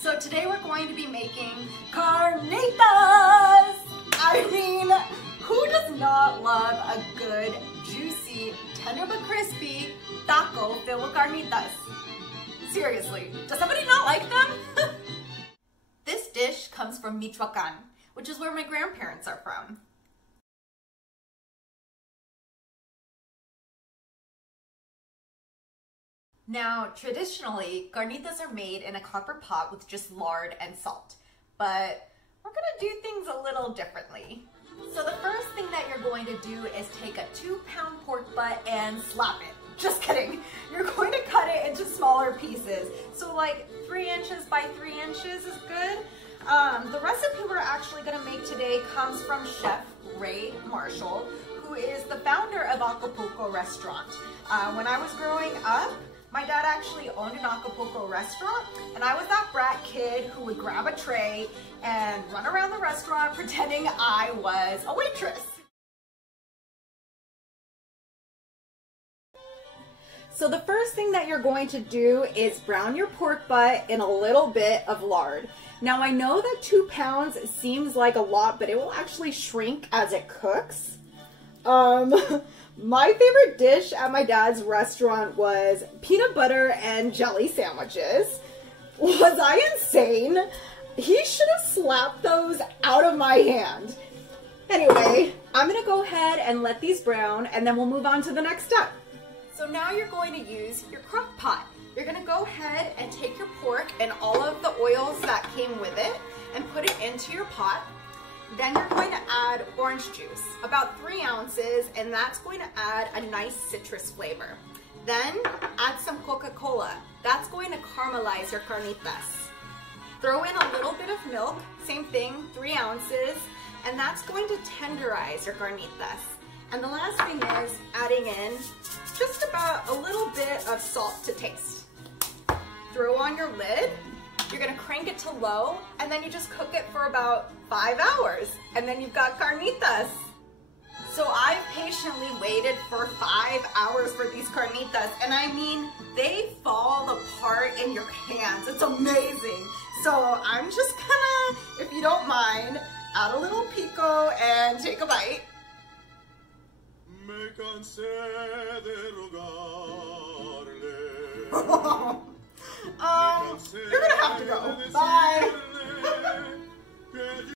So today we're going to be making carnitas! I mean, who does not love a good, juicy, tender but crispy taco filled with carnitas? Seriously, does somebody not like them? This dish comes from Michoacan, which is where my grandparents are from. Now, traditionally, carnitas are made in a copper pot with just lard and salt, but we're gonna do things a little differently. So the first thing that you're going to do is take a 2-pound pork butt and slap it. Just kidding. You're going to cut it into smaller pieces. So like 3 inches by 3 inches is good. The recipe we're actually gonna make today comes from Chef Ray Marshall, who is the founder of Acapulco Restaurant. When I was growing up, my dad actually owned an Acapulco restaurant, and I was that brat kid who would grab a tray and run around the restaurant pretending I was a waitress. So the first thing that you're going to do is brown your pork butt in a little bit of lard. Now I know that 2 pounds seems like a lot, but it will actually shrink as it cooks. My favorite dish at my dad's restaurant was peanut butter and jelly sandwiches. Was I insane? He should have slapped those out of my hand. Anyway, I'm gonna go ahead and let these brown, and then we'll move on to the next step. So now you're going to use your crock pot. You're gonna go ahead and take your pork and all of the oils that came with it and put it into your pot. Then you're going to add orange juice, about 3 ounces, and that's going to add a nice citrus flavor. Then add some Coca-Cola. That's going to caramelize your carnitas. Throw in a little bit of milk, same thing, 3 ounces, and that's going to tenderize your carnitas. And the last thing is adding in just about a little bit of salt to taste. Throw on your lid. You're gonna crank it to low, and then you just cook it for about 5 hours, and then you've got carnitas. So I've patiently waited for 5 hours for these carnitas, and I mean, they fall apart in your hands. It's amazing. So I'm just gonna, if you don't mind, add a little pico and take a bite. Me cansé de rogarle. You're gonna have to go. Bye.